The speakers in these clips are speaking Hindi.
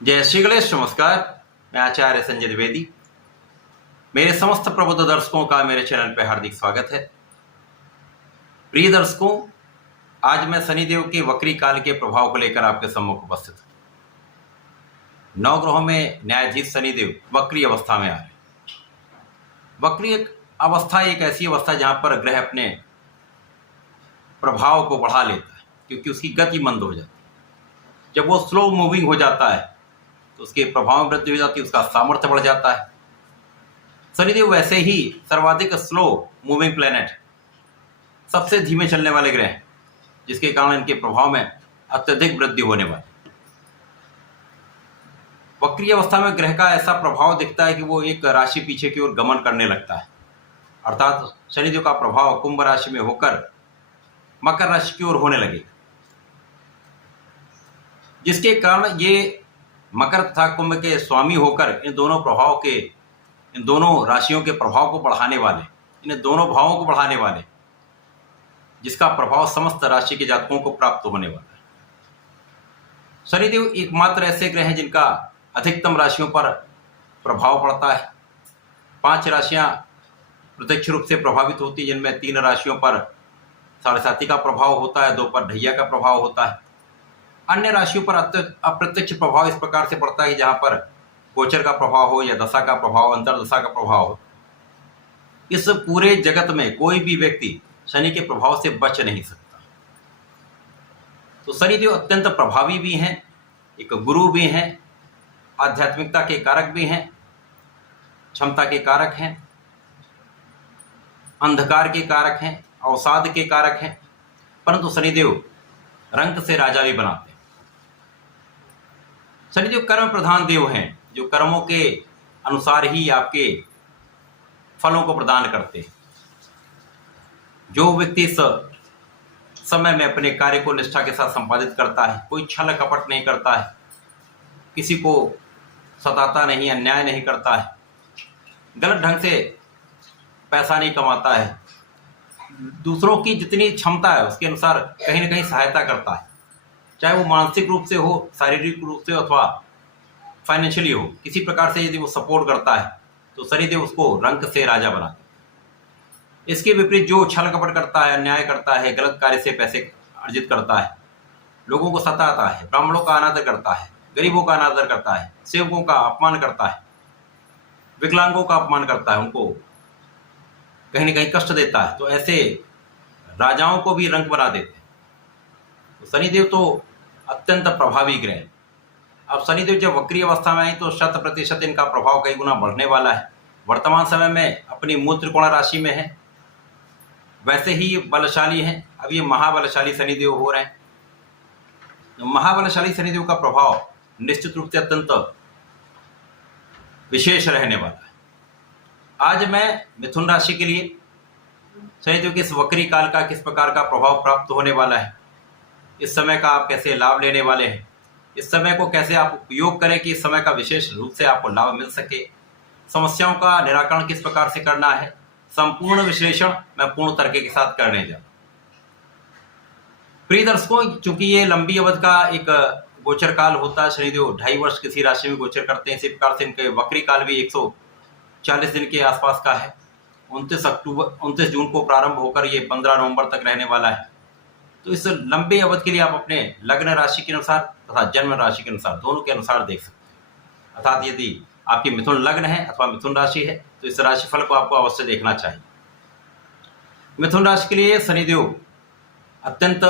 जय श्री गणेश। नमस्कार, मैं आचार्य संजय द्विवेदी। मेरे समस्त प्रबुद्ध दर्शकों का मेरे चैनल पर हार्दिक स्वागत है। प्रिय दर्शकों, आज मैं शनिदेव के वक्री काल के प्रभाव को लेकर आपके सम्मुख उपस्थित हूं। नवग्रहों में न्यायाधीश शनिदेव वक्री अवस्था में आ रहे हैं। वक्री अवस्था एक ऐसी अवस्था जहां पर ग्रह अपने प्रभाव को बढ़ा लेता है, क्योंकि उसकी गति मंद हो जाती है। जब वो स्लो मूविंग हो जाता है तो उसके प्रभाव में वृद्धि हो जाती है, उसका सामर्थ्य बढ़ जाता है। शनिदेव वैसे ही सर्वाधिक स्लो मूविंग प्लेनेट, सबसे धीमे चलने वाले ग्रह, जिसके कारण इनके प्रभाव में अत्यधिक वृद्धि होने वाली। वक्री अवस्था में ग्रह का ऐसा प्रभाव दिखता है कि वो एक राशि पीछे की ओर गमन करने लगता है, अर्थात शनिदेव का प्रभाव कुंभ राशि में होकर मकर राशि की ओर होने लगेगा, जिसके कारण ये मकर तथा कुंभ के स्वामी होकर इन दोनों राशियों के प्रभाव को बढ़ाने वाले, इन दोनों भावों को बढ़ाने वाले, जिसका प्रभाव समस्त राशि के जातकों को प्राप्त होने वाला है। शनिदेव एकमात्र ऐसे ग्रह हैं जिनका अधिकतम राशियों पर प्रभाव पड़ता है। 5 राशियां प्रत्यक्ष रूप से प्रभावित होती हैं, जिनमें 3 राशियों पर साढ़े साती का प्रभाव होता है, 2 पर ढैया का प्रभाव होता है। अन्य राशियों पर अप्रत्यक्ष प्रभाव इस प्रकार से पड़ता है जहां पर गोचर का प्रभाव हो या दशा का प्रभाव, अंतर्दशा का प्रभाव हो। इस पूरे जगत में कोई भी व्यक्ति शनि के प्रभाव से बच नहीं सकता। तो शनिदेव अत्यंत प्रभावी भी हैं, एक गुरु भी हैं, आध्यात्मिकता के कारक भी हैं, क्षमता के कारक हैं, अंधकार के कारक हैं, अवसाद के कारक हैं, परंतु शनिदेव रंक से राजा भी बनाते हैं। शनिदेव कर्म प्रधान देव हैं, जो कर्मों के अनुसार ही आपके फलों को प्रदान करते हैं। जो व्यक्ति इस समय में अपने कार्य को निष्ठा के साथ संपादित करता है, कोई छल कपट नहीं करता है, किसी को सताता नहीं, अन्याय नहीं करता है, गलत ढंग से पैसा नहीं कमाता है, दूसरों की जितनी क्षमता है उसके अनुसार कहीं ना कहीं सहायता करता है, चाहे वो मानसिक रूप से हो, शारीरिक रूप से अथवा फाइनेंशियली हो, किसी प्रकार से यदि वो सपोर्ट करता है तो शनिदेव उसको रंक से राजा बनाते हैं। इसके विपरीत जो छल कपट करता है, अन्याय करता है, गलत कार्य से पैसे अर्जित करता है, लोगों को सताता है, ब्राह्मणों का अनादर करता है, गरीबों का अनादर करता है, सेवकों का अपमान करता है, विकलांगों का अपमान करता है, उनको कहीं ना कहीं कष्ट देता है, तो ऐसे राजाओं को भी रंक बना देते हैं। तो शनिदेव तो अत्यंत प्रभावी ग्रह है। अब शनिदेव जब वक्री अवस्था में आई तो 100% इनका प्रभाव कई गुना बढ़ने वाला है। वर्तमान समय में अपनी मूल त्रिकोण राशि में है, वैसे ही बलशाली हैं। अब ये महाबलशाली शनिदेव हो रहे हैं। महाबलशाली शनिदेव का प्रभाव निश्चित रूप से अत्यंत विशेष रहने वाला है। आज मैं मिथुन राशि के लिए शनिदेव के इस वक्री काल का किस प्रकार का प्रभाव प्राप्त होने वाला है, इस समय का आप कैसे लाभ लेने वाले हैं, इस समय को कैसे आप उपयोग करें कि इस समय का विशेष रूप से आपको लाभ मिल सके, समस्याओं का निराकरण किस प्रकार से करना है, संपूर्ण विश्लेषण मैं पूर्ण तरीके के साथ करने जा रहा हूं। प्रिय दर्शकों, चूंकि ये लंबी अवधि का एक गोचर काल होता है, शनिदेव 2.5 वर्ष किसी राशि में गोचर करते हैं, इसी प्रकार से इनके वक्री काल भी 140 दिन के आसपास का है। 29 जून को प्रारंभ होकर ये 15 नवंबर तक रहने वाला है। तो इस लंबे अवधि के लिए आप अपने लग्न राशि के अनुसार तथा जन्म राशि के अनुसार, दोनों के अनुसार देख सकते हैं। अर्थात यदि आपकी मिथुन लग्न है अथवा मिथुन राशि है तो इस राशिफल को आपको अवश्य देखना चाहिए। मिथुन राशि के लिए शनिदेव अत्यंत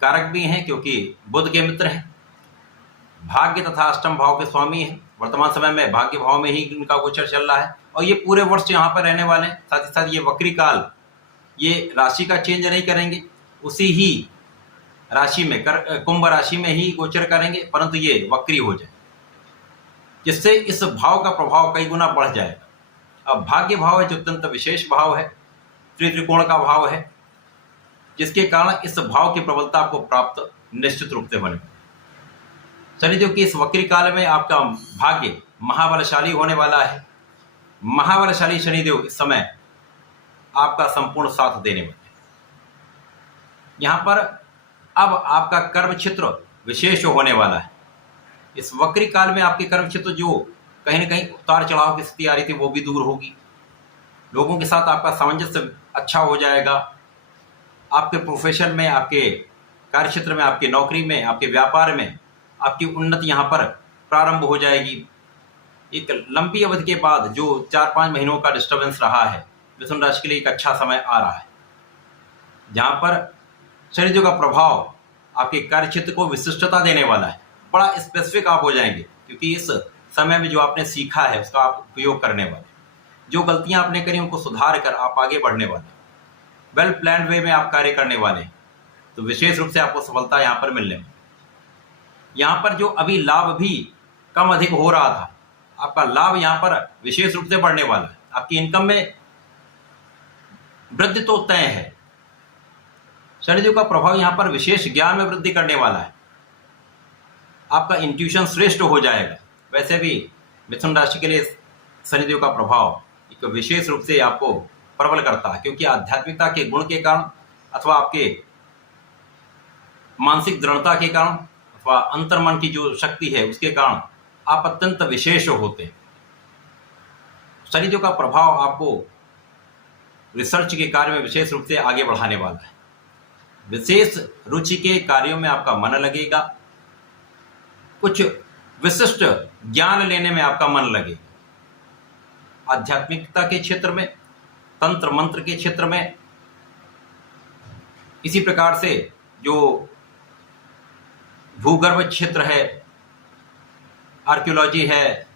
कारक भी हैं, क्योंकि बुध के मित्र हैं, भाग्य तथा अष्टम भाव के स्वामी हैं। वर्तमान समय में भाग्य भाव में ही इनका गोचर चल रहा है और ये पूरे वर्ष यहाँ पर रहने वाले हैं। साथ ही साथ ये वक्री काल, ये राशि का चेंज नहीं करेंगे, उसी ही राशि में कुंभ राशि में ही गोचर करेंगे, परंतु ये वक्री हो जाए, जिससे इस भाव का प्रभाव कई गुना बढ़ जाएगा। अब भाग्य भाव है जो अत्यंत विशेष भाव है, त्रिकोण का भाव है, जिसके कारण इस भाव की प्रबलता आपको प्राप्त निश्चित रूप से बने। शनिदेव की इस वक्री काल में आपका भाग्य महाबलशाली होने वाला है। महाबलशाली शनिदेव इस समय आपका संपूर्ण साथ देने वाले हैं। यहाँ पर अब आपका कर्म क्षेत्र विशेष होने वाला है। इस वक्री काल में आपके कर्म क्षेत्र जो कहीं ना कहीं उतार चढ़ाव की स्थिति आ रही थी वो भी दूर होगी। लोगों के साथ आपका सामंजस्य अच्छा हो जाएगा। आपके प्रोफेशन में, आपके कार्य क्षेत्र में, आपकी नौकरी में, आपके व्यापार में आपकी उन्नति यहाँ पर प्रारंभ हो जाएगी। एक लंबी अवधि के बाद जो 4-5 महीनों का डिस्टर्बेंस रहा है, मिथुन राशि के लिए एक अच्छा समय आ रहा है, जहाँ पर शनिदेव का प्रभाव आपके कार्य क्षेत्र को विशिष्टता देने वाला है। बड़ा स्पेसिफिक आप हो जाएंगे, क्योंकि इस समय में जो आपने सीखा है उसका आप उपयोग करने वाले, जो गलतियां आपने करी उनको सुधार कर आप आगे बढ़ने वाले, वेल प्लान्ड वे में आप कार्य करने वाले, तो विशेष रूप से आपको सफलता यहाँ पर मिलने वाली। यहाँ पर जो अभी लाभ भी कम अधिक हो रहा था, आपका लाभ यहाँ पर विशेष रूप से बढ़ने वाला है। आपकी इनकम में वृद्धि तो तय है। शनिदेव का प्रभाव यहाँ पर विशेष ज्ञान में वृद्धि करने वाला है। आपका इंट्यूशन श्रेष्ठ हो जाएगा। वैसे भी मिथुन राशि के लिए शनिदेव का प्रभाव एक विशेष रूप से आपको प्रबल करता है, क्योंकि आध्यात्मिकता के गुण के कारण अथवा आपके मानसिक दृढ़ता के कारण अथवा अंतर्मन की जो शक्ति है उसके कारण आप अत्यंत विशेष होते हैं। शनिदेव का प्रभाव आपको रिसर्च के कार्य में विशेष रूप से आगे बढ़ाने वाला है। विशेष रुचि के कार्यों में आपका मन लगेगा। कुछ विशिष्ट ज्ञान लेने में आपका मन लगेगा। आध्यात्मिकता के क्षेत्र में, तंत्र मंत्र के क्षेत्र में, इसी प्रकार से जो भूगर्भ क्षेत्र है, आर्कियोलॉजी है,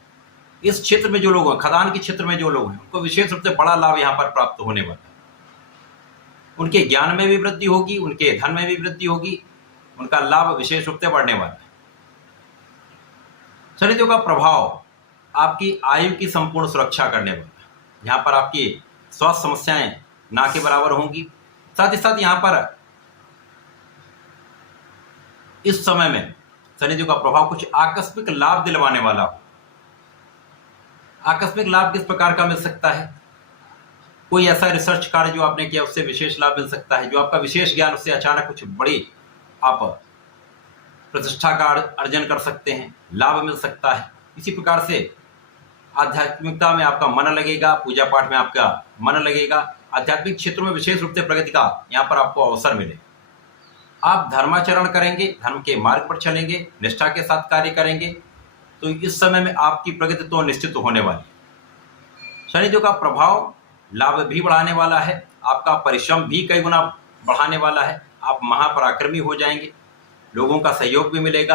इस क्षेत्र में जो लोग हैं, खदान के क्षेत्र में जो लोग हैं, उनको विशेष रूप से बड़ा लाभ यहाँ पर प्राप्त होने वाला है। उनके ज्ञान में भी वृद्धि होगी, उनके धन में भी वृद्धि होगी, उनका लाभ विशेष रूप से बढ़ने वाला है। शनिदेव का प्रभाव आपकी आयु की संपूर्ण सुरक्षा करने वाला है। यहाँ पर आपकी स्वास्थ्य समस्याएं ना के बराबर होंगी। साथ ही साथ यहाँ पर इस समय में शनिदेव का प्रभाव कुछ आकस्मिक लाभ दिलवाने वाला हो। आकस्मिक लाभ किस प्रकार का मिल सकता है? कोई ऐसा रिसर्च कार्य जो आपने किया उससे विशेष लाभ मिल सकता है। जो आपका विशेष ज्ञान, उससे अचानक कुछ बड़ी आप प्रतिष्ठा का अर्जन कर सकते हैं, लाभ मिल सकता है। इसी प्रकार से आध्यात्मिकता में आपका मन लगेगा, पूजा पाठ में आपका मन लगेगा। आध्यात्मिक क्षेत्रों में विशेष रूप से प्रगति का यहाँ पर आपको अवसर मिलेगा। आप धर्माचरण करेंगे, धर्म के मार्ग पर चलेंगे, निष्ठा के साथ कार्य करेंगे, तो इस समय में आपकी प्रगति तो निश्चित होने वाली है। शनिदेव का प्रभाव लाभ भी बढ़ाने वाला है, आपका परिश्रम भी कई गुना बढ़ाने वाला है। आप महापराक्रमी हो जाएंगे, लोगों का सहयोग भी मिलेगा,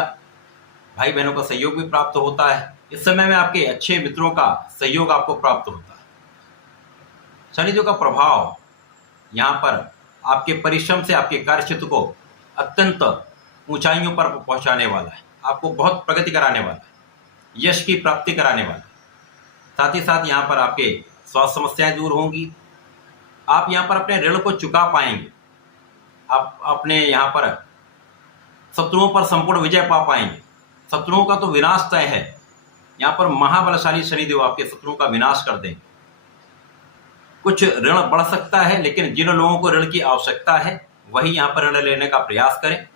भाई बहनों का सहयोग भी प्राप्त होता है। इस समय में आपके अच्छे मित्रों का सहयोग आपको प्राप्त होता है। शनिदेव का प्रभाव यहाँ पर आपके परिश्रम से आपके कार्य क्षेत्र को अत्यंत ऊंचाइयों पर पहुंचाने वाला है, आपको बहुत प्रगति कराने वाला है, यश की प्राप्ति कराने वाला है। साथ ही साथ यहाँ पर आपके स्वास्थ्य समस्याएं दूर होंगी। आप यहाँ पर अपने ऋण को चुका पाएंगे। आप अपने यहाँ पर शत्रुओं पर संपूर्ण विजय पा पाएंगे। शत्रुओं का तो विनाश तय है। यहाँ पर महाबलशाली शनिदेव आपके शत्रुओं का विनाश कर देंगे। कुछ ऋण बढ़ सकता है, लेकिन जिन लोगों को ऋण की आवश्यकता है वही यहाँ पर ऋण लेने का प्रयास करें।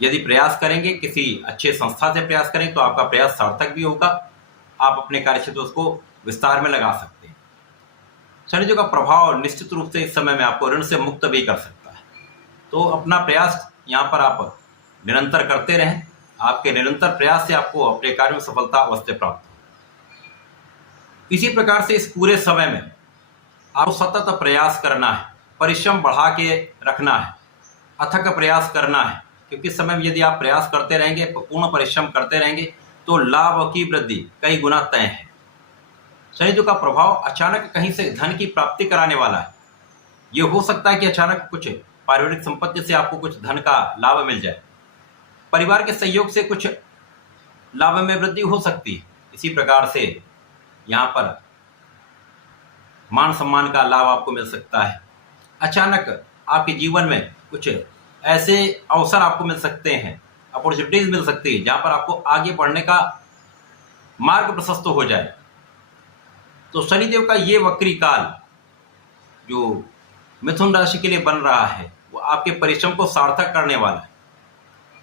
यदि प्रयास करेंगे, किसी अच्छे संस्था से प्रयास करें, तो आपका प्रयास सार्थक भी होगा। आप अपने कार्य क्षेत्र उसको विस्तार में लगा सकते हैं। शनिदेव का प्रभाव निश्चित रूप से इस समय में आपको ऋण से मुक्त भी कर सकता है। तो अपना प्रयास यहाँ पर आप निरंतर करते रहें। आपके निरंतर प्रयास से आपको अपने कार्य में सफलता अवश्य प्राप्त हो। इसी प्रकार से इस पूरे समय में आपको सतत प्रयास करना है, परिश्रम बढ़ा के रखना है, अथक प्रयास करना है, क्योंकि इस समय में यदि आप प्रयास करते रहेंगे, पूर्ण परिश्रम करते रहेंगे, तो लाभ की वृद्धि कई गुना तय है। शनिदेव का प्रभाव अचानक कहीं से धन की प्राप्ति कराने वाला है। ये हो सकता है कि अचानक कुछ पारिवारिक संपत्ति से आपको कुछ धन का लाभ मिल जाए। परिवार के सहयोग से कुछ लाभ में वृद्धि हो सकती है। इसी प्रकार से यहाँ पर मान सम्मान का लाभ आपको मिल सकता है। अचानक आपके जीवन में कुछ ऐसे अवसर आपको मिल सकते हैं, अपॉर्चुनिटीज मिल सकती है, जहाँ पर आपको आगे बढ़ने का मार्ग प्रशस्त हो जाए। तो शनिदेव का ये वक्री काल जो मिथुन राशि के लिए बन रहा है, वो आपके परिश्रम को सार्थक करने वाला है।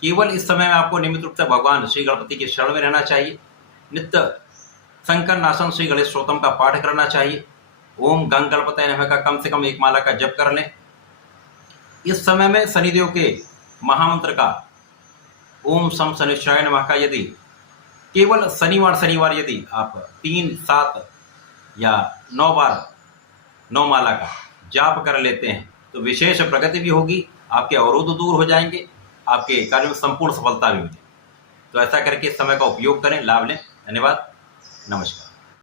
केवल इस समय में आपको नियमित रूप से भगवान श्री गणपति के शरण में रहना चाहिए। नित्य संकर नाशन श्री गणेश स्तोत्रम का पाठ करना चाहिए। ओम गंग गणपतये नमः का कम से कम 1 माला का जप कर लें। इस समय में शनिदेव के महामंत्र का ओम शम शनिश्चराय नमः का यदि केवल शनिवार यदि आप 3, 7 या 9 बार 9 माला का जाप कर लेते हैं तो विशेष प्रगति भी होगी, आपके अवरोध दूर हो जाएंगे, आपके कार्य में संपूर्ण सफलता भी मिलेगी। तो ऐसा करके इस समय का उपयोग करें, लाभ लें। धन्यवाद, नमस्कार।